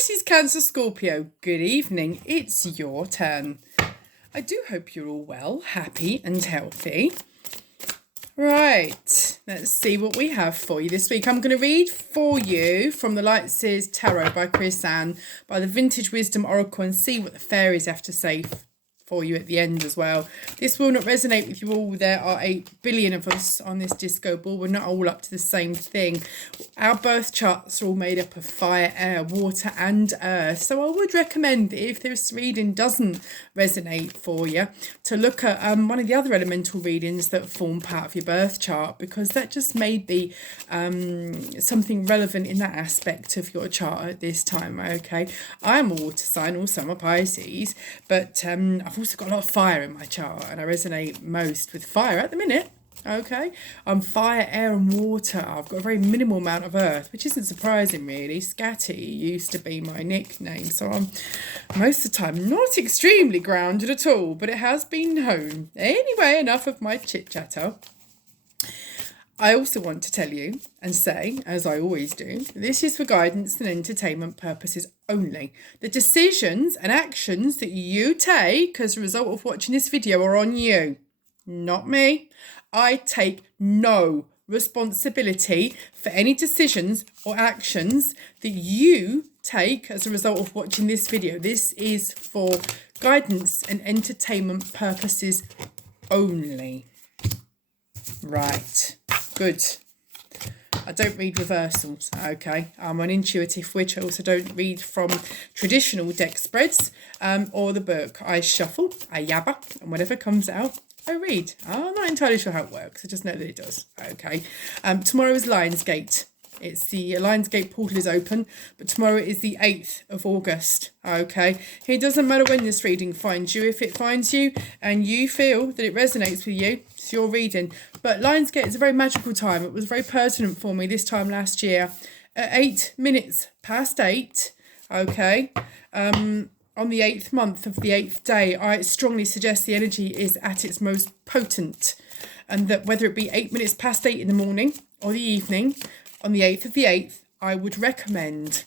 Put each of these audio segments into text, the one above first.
Pisces, Cancer, Scorpio, good evening. It's your turn. I do hope you're all well, happy and healthy. Right, let's see what we have for you this week. I'm going to read for you from the Light Seers Tarot by Chris Ann, by the Vintage Wisdom Oracle, and see what the fairies have to say for you at the end as well. This will not resonate with you all. There are 8 billion of us on this disco ball. We're not all up to the same thing. Our birth charts are all made up of fire, air, water and earth. So I would recommend that if this reading doesn't resonate for you, to look at one of the other elemental readings that form part of your birth chart, because that just may be something relevant in that aspect of your chart at this time. Okay, I'm a water sign, also I'm a Pisces, but I've also got a lot of fire in my chart, and I resonate most with fire at the minute. Okay, I'm fire, air and water. I've got a very minimal amount of earth, which isn't surprising really. Scatty used to be my nickname, so I'm most of the time not extremely grounded at all, but it has been known. Anyway, enough of my chit chatter. I also want to tell you and say, as I always do, this is for guidance and entertainment purposes only. The decisions and actions that you take as a result of watching this video are on you, not me. I take no responsibility for any decisions or actions that you take as a result of watching this video. This is for guidance and entertainment purposes only. Right. Good. I don't read reversals, okay? I'm an intuitive witch. I also don't read from traditional deck spreads or the book. I shuffle, I yabba, and whatever comes out, I read. I'm not entirely sure how it works. I just know that it does, okay? Tomorrow is Lionsgate. It's the Lionsgate portal is open, but tomorrow is the 8th of August, okay? It doesn't matter when this reading finds you. If it finds you and you feel that it resonates with you, it's your reading. But Lionsgate is a very magical time. It was very pertinent for me this time last year. At 8 minutes past 8, okay, on the 8th month of the 8th day, I strongly suggest the energy is at its most potent. And that whether it be 8 minutes past 8 in the morning or the evening, on the 8th of the 8th, I would recommend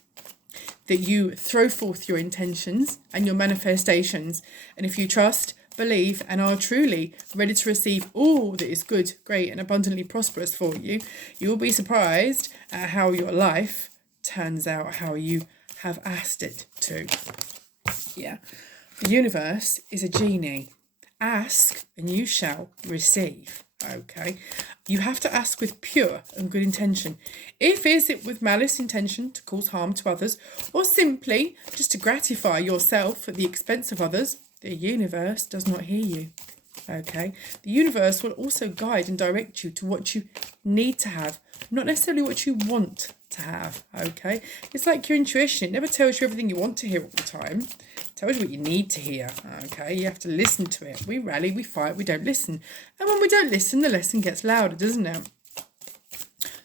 that you throw forth your intentions and your manifestations. And if you trust, believe, and are truly ready to receive all that is good, great, and abundantly prosperous for you, you will be surprised at how your life turns out how you have asked it to. Yeah. The universe is a genie. Ask and you shall receive. Okay, you have to ask with pure and good intention. If is it with malice intention to cause harm to others, or simply just to gratify yourself at the expense of others, the universe does not hear you. Okay, the universe will also guide and direct you to what you need to have, not necessarily what you want to have. Okay, it's like your intuition. It never tells you everything you want to hear all the time. It tells you what you need to hear. Okay, you have to listen to it. We rally, we fight, we don't listen, and when we don't listen, the lesson gets louder, doesn't it?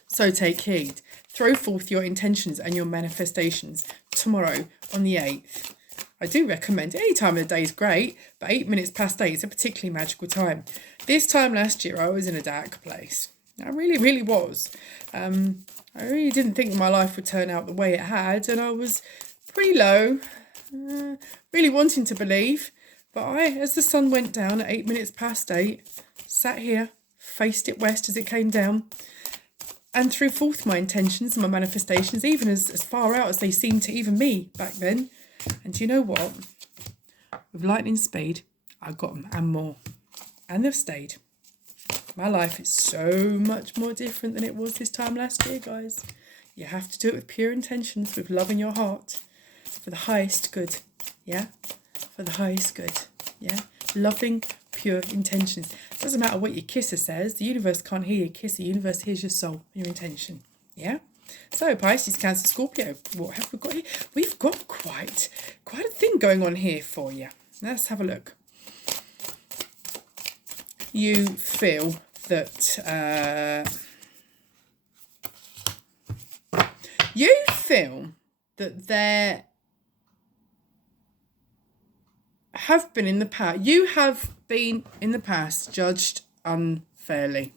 So take heed. Throw forth your intentions and your manifestations tomorrow on the 8th. I do recommend any time of the day is great, but 8 minutes past 8 is a particularly magical time. This time last year, I was in a dark place. I really, really was. I really didn't think my life would turn out the way it had, and I was pretty low, really wanting to believe. But as the sun went down at 8 minutes past 8, sat here, faced it west as it came down, and threw forth my intentions and my manifestations, even as far out as they seemed to even me back then. And do you know what? With lightning speed, I got them and more. And they've stayed. My life is so much more different than it was this time last year, guys. You have to do it with pure intentions, with love in your heart, for the highest good. Yeah? For the highest good. Yeah? Loving, pure intentions. It doesn't matter what your kisser says. The universe can't hear your kiss. The universe hears your soul, your intention. Yeah? So, Pisces, Cancer, Scorpio, what have we got here? We've got quite a thing going on here for you. Let's have a look. You feel that there have been in the past, you have been in the past judged unfairly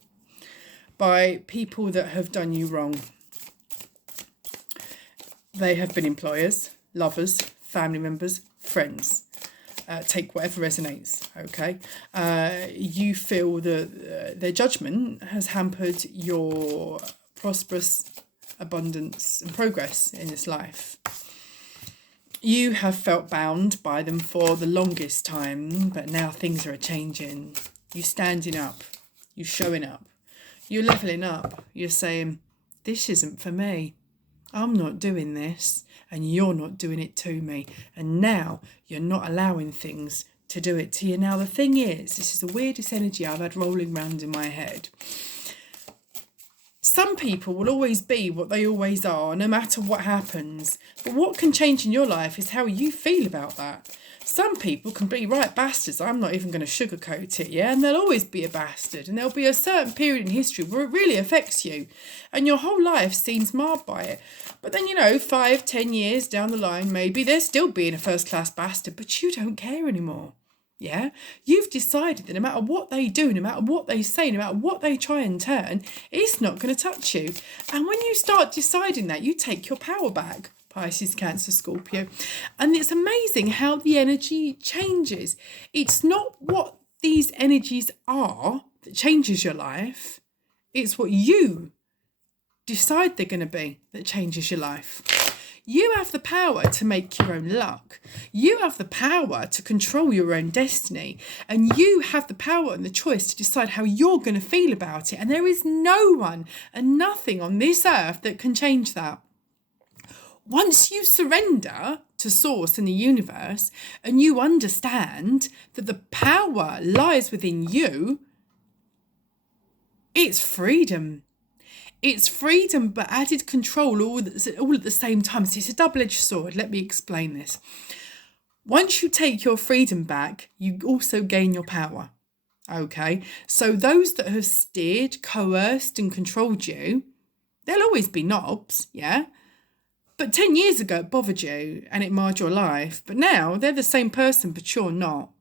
by people that have done you wrong. They have been employers, lovers, family members, friends. Take whatever resonates, okay? You feel that their judgment has hampered your prosperous abundance and progress in this life. You have felt bound by them for the longest time, but now things are changing. You're standing up, you're showing up, you're leveling up, you're saying, this isn't for me. I'm not doing this, and you're not doing it to me. And now you're not allowing things to do it to you. Now, the thing is, this is the weirdest energy I've had rolling around in my head. Some people will always be what they always are, no matter what happens. But what can change in your life is how you feel about that. Some people can be right bastards. I'm not even going to sugarcoat it, yeah? And they'll always be a bastard. And there'll be a certain period in history where it really affects you. And your whole life seems marred by it. But then, 5-10 years down the line, maybe they're still being a first-class bastard, but you don't care anymore. Yeah? You've decided that no matter what they do, no matter what they say, no matter what they try and turn, it's not going to touch you. And when you start deciding that, you take your power back. Pisces, Cancer, Scorpio. And it's amazing how the energy changes. It's not what these energies are that changes your life. It's what you decide they're going to be that changes your life. You have the power to make your own luck. You have the power to control your own destiny. And you have the power and the choice to decide how you're going to feel about it. And there is no one and nothing on this earth that can change that. Once you surrender to Source and the universe and you understand that the power lies within you, it's freedom. It's freedom, but added control all at the same time. So it's a double-edged sword. Let me explain this. Once you take your freedom back, you also gain your power. Okay? So those that have steered, coerced and controlled you, they'll always be knobs, yeah? But 10 years ago, it bothered you and it marred your life. But now they're the same person, but you're not.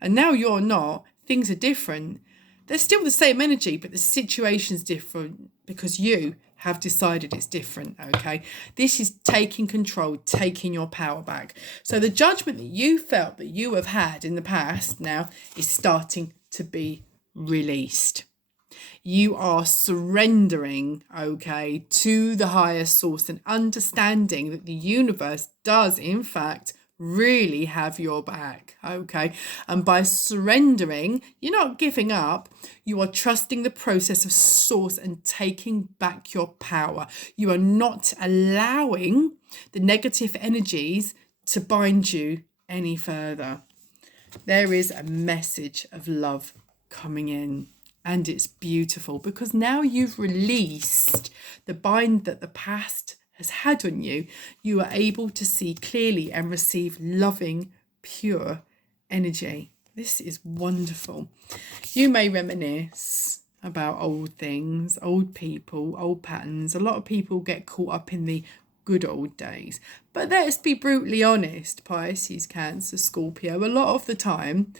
And now you're not. Things are different. They're still the same energy, but the situation's different because you have decided it's different, okay? This is taking control, taking your power back. So the judgment that you felt that you have had in the past now is starting to be released. You are surrendering, okay, to the higher source and understanding that the universe does, in fact, really have your back, okay? And by surrendering, you're not giving up. You are trusting the process of Source and taking back your power. You are not allowing the negative energies to bind you any further. There is a message of love coming in. And it's beautiful because now you've released the bind that the past has had on you. You are able to see clearly and receive loving, pure energy. This is wonderful. You may reminisce about old things, old people, old patterns. A lot of people get caught up in the good old days. But let's be brutally honest, Pisces, Cancer, Scorpio, a lot of the time,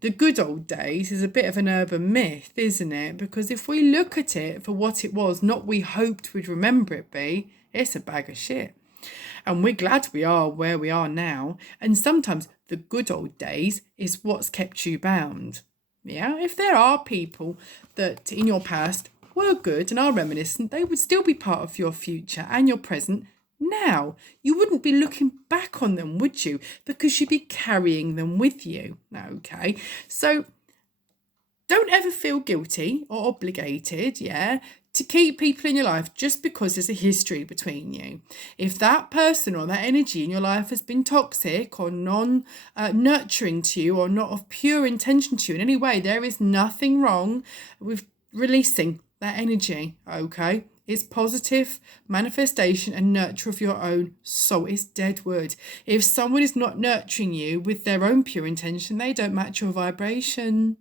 the good old days is a bit of an urban myth, isn't it? Because if we look at it for what it was, not we hoped we'd remember it be, it's a bag of shit. And we're glad we are where we are now. And sometimes the good old days is what's kept you bound. Yeah, if there are people that in your past were good and are reminiscent, they would still be part of your future and your present now. You wouldn't be looking back on them, would you? Because you'd be carrying them with you. Okay, so don't ever feel guilty or obligated, yeah, to keep people in your life just because there's a history between you. If that person or that energy in your life has been toxic or non-nurturing to you or not of pure intention to you in any way, there is nothing wrong with releasing that energy, okay? It's positive manifestation and nurture of your own soul. It's dead wood. If someone is not nurturing you with their own pure intention, they don't match your vibration.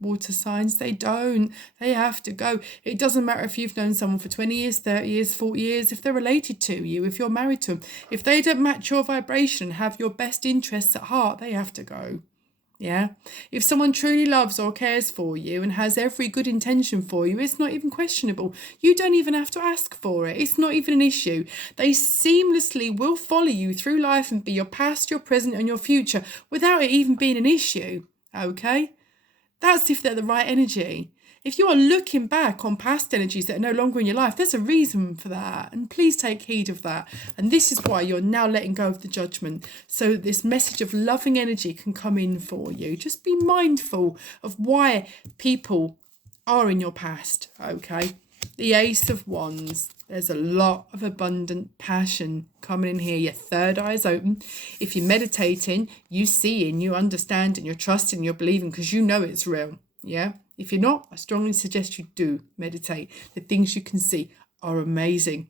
Water signs, they don't. They have to go. It doesn't matter if you've known someone for 20 years, 30 years, 40 years, if they're related to you, if you're married to them. If they don't match your vibration, have your best interests at heart, they have to go. Yeah. If someone truly loves or cares for you and has every good intention for you, it's not even questionable. You don't even have to ask for it. It's not even an issue. They seamlessly will follow you through life and be your past, your present, and your future without it even being an issue. Okay? That's if they're the right energy. If you are looking back on past energies that are no longer in your life, there's a reason for that. And please take heed of that. And this is why you're now letting go of the judgment. So that this message of loving energy can come in for you. Just be mindful of why people are in your past. Okay. The Ace of Wands. There's a lot of abundant passion coming in here. Your third eye's open. If you're meditating, you see and you understand and you're trusting, you're believing because you know it's real. Yeah. If you're not, I strongly suggest you do meditate. The things you can see are amazing.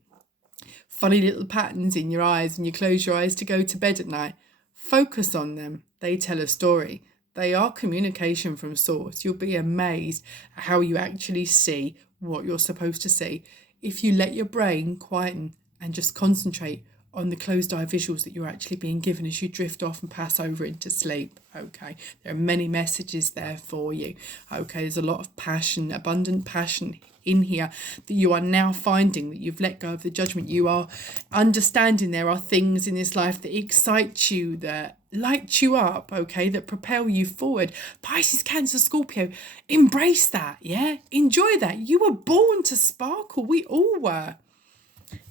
Funny little patterns in your eyes when you close your eyes to go to bed at night. Focus on them. They tell a story. They are communication from source. You'll be amazed at how you actually see what you're supposed to see if you let your brain quieten and just concentrate on the closed eye visuals that you're actually being given as you drift off and pass over into sleep. Okay, there are many messages there for you. Okay, there's a lot of passion, abundant passion in here that you are now finding that you've let go of the judgment. You are understanding there are things in this life that excite you, that light you up, okay, that propel you forward. Pisces, Cancer, Scorpio, embrace that. Yeah, enjoy that. You were born to sparkle. We all were.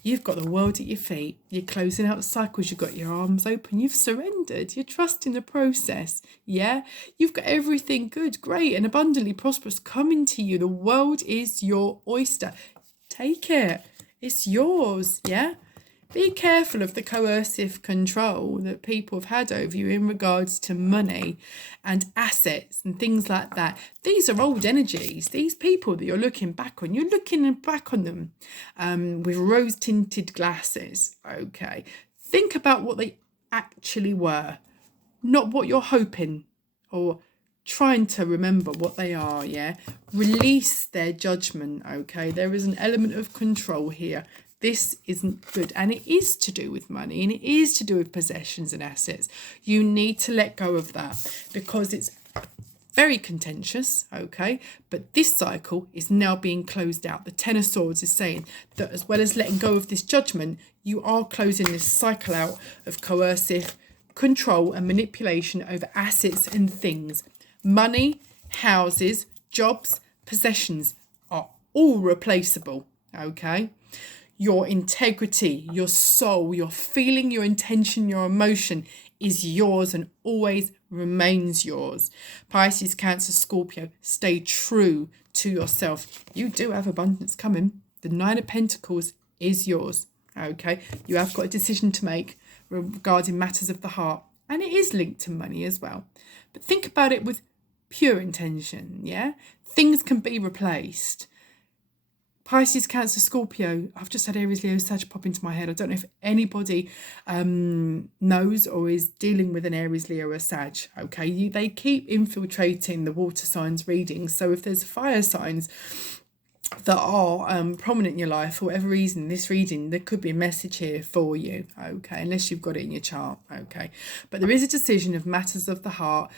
You've got the world at your feet. You're closing out cycles. You've got your arms open. You've surrendered. You're trusting the process. Yeah? You've got everything good, great, and abundantly prosperous coming to you. The world is your oyster. Take it. It's yours. Yeah? Be careful of the coercive control that people have had over you in regards to money and assets and things like that. These are old energies. These people that you're looking back on, you're looking back on them with rose-tinted glasses. Okay. Think about what they actually were, not what you're hoping or trying to remember what they are. Yeah. Release their judgment. Okay. There is an element of control here. This isn't good, and it is to do with money, and it is to do with possessions and assets. You need to let go of that because it's very contentious, okay? But this cycle is now being closed out. The Ten of Swords is saying that as well as letting go of this judgment, you are closing this cycle out of coercive control and manipulation over assets and things. Money, houses, jobs, possessions are all replaceable, okay? Your integrity, your soul, your feeling, your intention, your emotion is yours and always remains yours. Pisces, Cancer, Scorpio, stay true to yourself. You do have abundance coming. The Nine of Pentacles is yours. Okay, you have got a decision to make regarding matters of the heart, and it is linked to money as well. But think about it with pure intention. Yeah, things can be replaced. Pisces, Cancer, Scorpio. I've just had Aries, Leo, Sag pop into my head. I don't know if anybody knows or is dealing with an Aries, Leo, or Sag. Okay, they keep infiltrating the water signs readings. So if there's fire signs that are prominent in your life for whatever reason, this reading, there could be a message here for you. Okay, unless you've got it in your chart. Okay, but there is a decision of matters of the heart.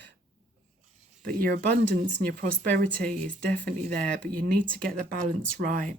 But your abundance and your prosperity is definitely there, but you need to get the balance right.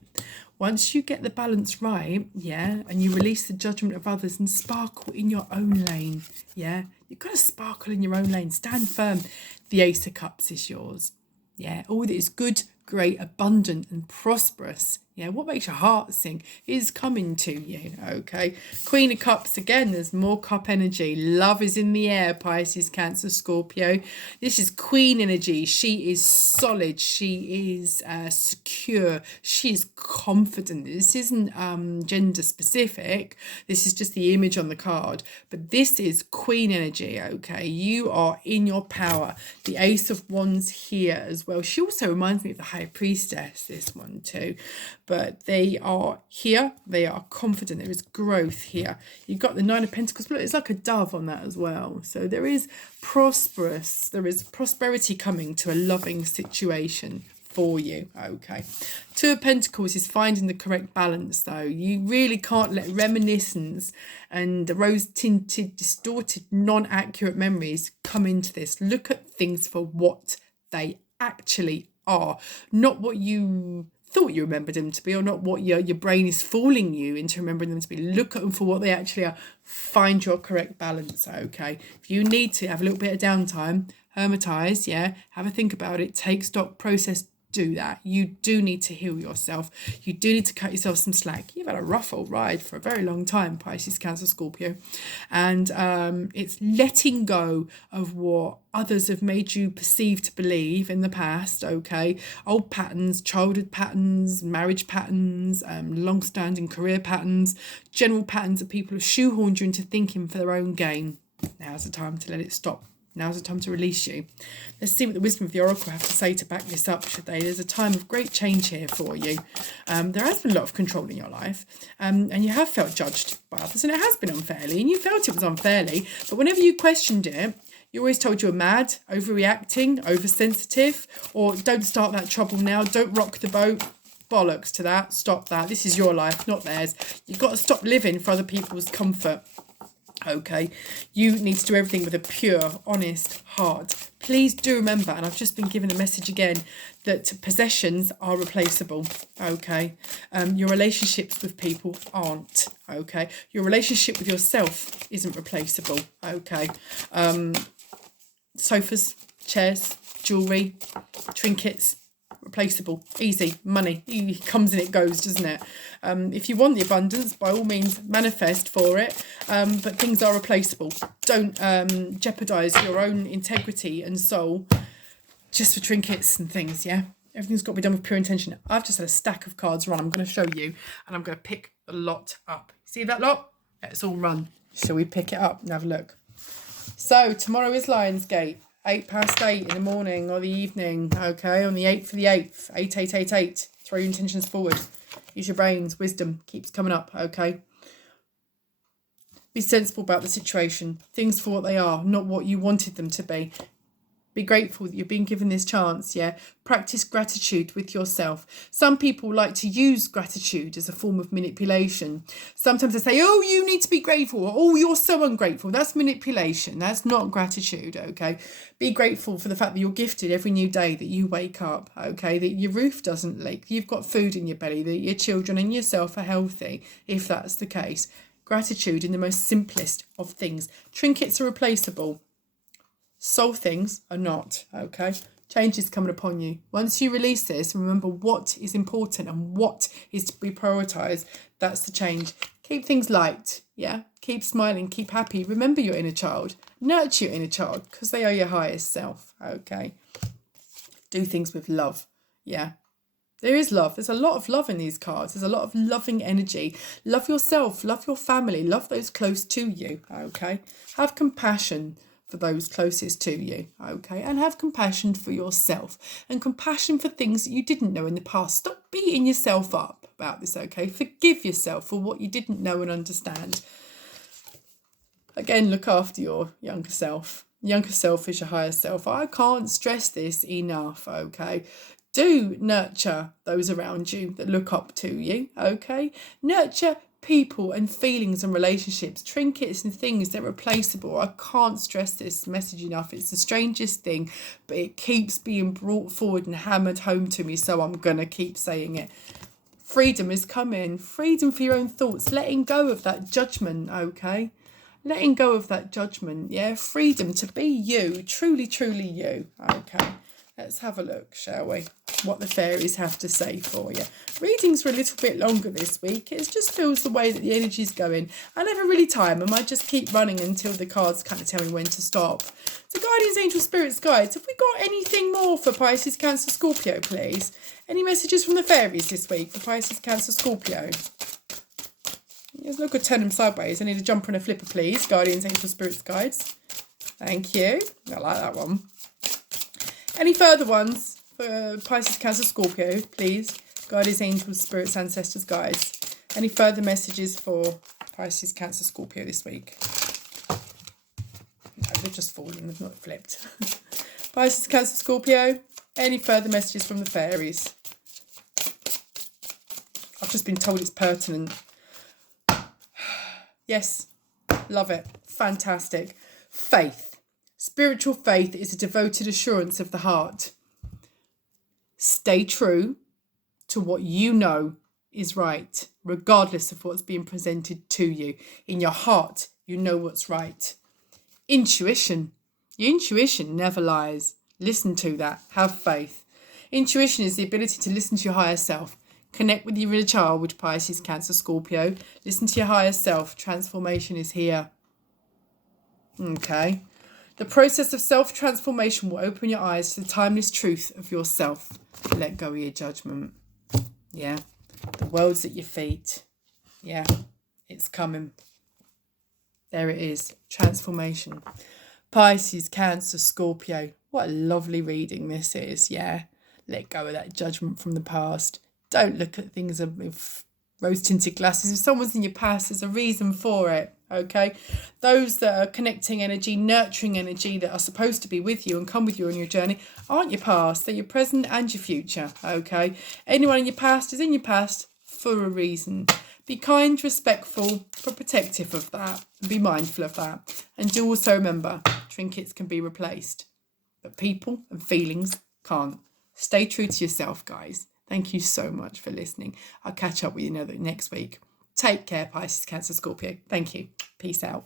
Once you get the balance right, yeah, and you release the judgment of others and sparkle in your own lane, yeah, you've got to sparkle in your own lane. Stand firm. The Ace of Cups is yours. Yeah, all that is good, great, abundant and prosperous. Yeah, what makes your heart sing is coming to you, okay? Queen of Cups, again, there's more cup energy. Love is in the air, Pisces, Cancer, Scorpio. This is Queen energy. She is solid. She is secure. She is confident. This isn't gender specific. This is just the image on the card. But this is Queen energy, okay? You are in your power. The Ace of Wands here as well. She also reminds me of the High Priestess, this one too. But they are here, they are confident, there is growth here. You've got the Nine of Pentacles, but it's like a dove on that as well. So there is prosperity coming to a loving situation for you. Okay. Two of Pentacles is finding the correct balance, though. You really can't let reminiscence and the rose-tinted, distorted, non-accurate memories come into this. Look at things for what they actually are, not what you thought you remembered them to be, or not what your brain is fooling you into remembering them to be. Look at them for what they actually are. Find your correct balance. Okay. If you need to have a little bit of downtime, hermetize, yeah, have a think about it, take stock, process, do that. You do need to heal yourself. You do need to cut yourself some slack. You've had a rough old ride for a very long time, Pisces, Cancer, Scorpio. And it's letting go of what others have made you perceive to believe in the past, okay? Old patterns, childhood patterns, marriage patterns, long-standing career patterns, general patterns that people have shoehorned you into thinking for their own gain. Now's the time to let it stop. Now's the time to release you. Let's see what the wisdom of the oracle have to say to back this up, should they? There's a time of great change here for you. There has been a lot of control in your life, and you have felt judged by others, and it has been unfairly, and you felt it was unfairly, but whenever you questioned it, you always told you were mad, overreacting, oversensitive, or don't start that trouble now, don't rock the boat. Bollocks to that. Stop that. This is your life, not theirs. You've got to stop living for other people's comfort. Okay, you need to do everything with a pure, honest heart. Please do remember, and I've just been given a message again, that possessions are replaceable. Okay, your relationships with people aren't. Okay, your relationship with yourself isn't replaceable. Okay, sofas, chairs, jewelry, trinkets, replaceable, easy. Money, it comes and it goes, doesn't it? If you want the abundance, by all means manifest for it, but things are replaceable. Don't jeopardize your own integrity and soul just for trinkets and things. Yeah, everything's got to be done with pure intention. I've just had a stack of cards run. I'm going to show you, and I'm going to pick the lot up. See that lot? Let's all run. Shall we pick it up and have a look? So tomorrow is Lionsgate. 8:08 in the morning or the evening, okay, on the 8th for the 8th, 8888. Throw your intentions forward. Use your brains. Wisdom keeps coming up, okay. Be sensible about the situation. Things for what they are, not what you wanted them to be. Be grateful that you're being given this chance, yeah. Practice gratitude with yourself. Some people like to use gratitude as a form of manipulation. Sometimes they say, oh, you need to be grateful. Or, oh, you're so ungrateful. That's manipulation. That's not gratitude, okay? Be grateful for the fact that you're gifted every new day, that you wake up, okay? That your roof doesn't leak. You've got food in your belly, that your children and yourself are healthy, if that's the case. Gratitude in the most simplest of things. Trinkets are replaceable. Soul things are not, okay? Change is coming upon you. Once you release this and remember what is important and what is to be prioritised, that's the change. Keep things light, yeah? Keep smiling, keep happy. Remember your inner child. Nurture your inner child because they are your highest self, okay? Do things with love, yeah? There is love. There's a lot of love in these cards. There's a lot of loving energy. Love yourself, love your family, love those close to you, okay? Have compassion for those closest to you, okay? And have compassion for yourself and compassion for things that you didn't know in the past. Stop beating yourself up about this, okay? Forgive yourself for what you didn't know and understand. Again, look after your younger self. Younger self is your higher self. I can't stress this enough, okay? Do nurture those around you that look up to you, okay? Nurture people and feelings and relationships, trinkets and things that are replaceable. I can't stress this message enough. It's the strangest thing, but it keeps being brought forward and hammered home to me, so I'm going to keep saying it. Freedom is coming. Freedom for your own thoughts. Letting go of that judgment, okay? Letting go of that judgment, yeah? Freedom to be you, truly, truly you, okay? Let's have a look, shall we? What the fairies have to say for you. Readings are a little bit longer this week. It just feels the way that the energy's going. I never really time them. I just keep running until the cards kind of tell me when to stop. So guardians, angels, spirits, guides, have we got anything more for Pisces, Cancer, Scorpio, please? Any messages from the fairies this week for Pisces, Cancer, Scorpio? Let's look at turn them sideways. I need a jumper and a flipper, please. Guardians, angels, spirits, guides. Thank you. I like that one. Any further ones for Pisces, Cancer, Scorpio, please? Guardians, angels, spirits, ancestors, guides. Any further messages for Pisces, Cancer, Scorpio this week? No, they've just fallen. They've not flipped. Pisces, Cancer, Scorpio. Any further messages from the fairies? I've just been told it's pertinent. Yes, love it. Fantastic. Faith. Spiritual faith is a devoted assurance of the heart. Stay true to what you know is right, regardless of what's being presented to you. In your heart, you know what's right. Intuition. Your intuition never lies. Listen to that. Have faith. Intuition is the ability to listen to your higher self. Connect with your inner child, which Pisces, Cancer, Scorpio. Listen to your higher self. Transformation is here. Okay. The process of self-transformation will open your eyes to the timeless truth of yourself. Let go of your judgment. Yeah. The world's at your feet. Yeah. It's coming. There it is. Transformation. Pisces, Cancer, Scorpio. What a lovely reading this is. Yeah. Let go of that judgment from the past. Don't look at things with rose-tinted glasses. If someone's in your past, there's a reason for it. Okay, those that are connecting energy, nurturing energy, that are supposed to be with you and come with you on your journey aren't your past. They're your present and your future. Okay, anyone in your past is in your past for a reason. Be kind, respectful, but protective of that. Be mindful of that. And do also remember, trinkets can be replaced, but people and feelings can't. Stay true to yourself, guys. Thank you so much for listening. I'll catch up with you next week. Take care, Pisces, Cancer, Scorpio. Thank you. Peace out.